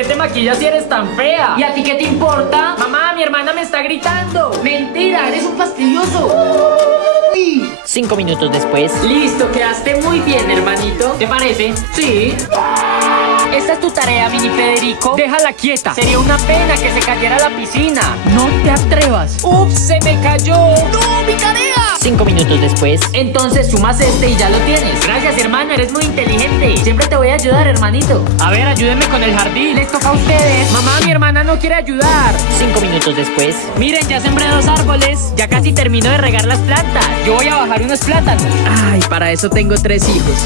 qué te maquillas si eres tan fea? ¿Y a ti qué te importa? Mamá, mi hermana me está gritando. Mentira, eres un fastidioso. 5 minutos después. Listo, quedaste muy bien, hermanito. ¿Te parece? Sí. Esta es tu tarea, mini Federico. Déjala quieta. Sería una pena que se cayera a la piscina. No te atrevas. ¡Ups! ¡Se me cayó! ¡No, mi tarea! 5 minutos después. Entonces sumas este y ya lo tienes. Gracias, hermano, eres muy inteligente. Siempre te voy a ayudar, hermanito. A ver, ayúdenme con el jardín. Les toca a ustedes. Mamá, mi hermana no quiere ayudar. 5 minutos después. Miren, ya sembré 2 árboles. Ya casi termino de regar las plantas. Yo voy a bajar unos plátanos. Ay, para eso tengo 3 hijos.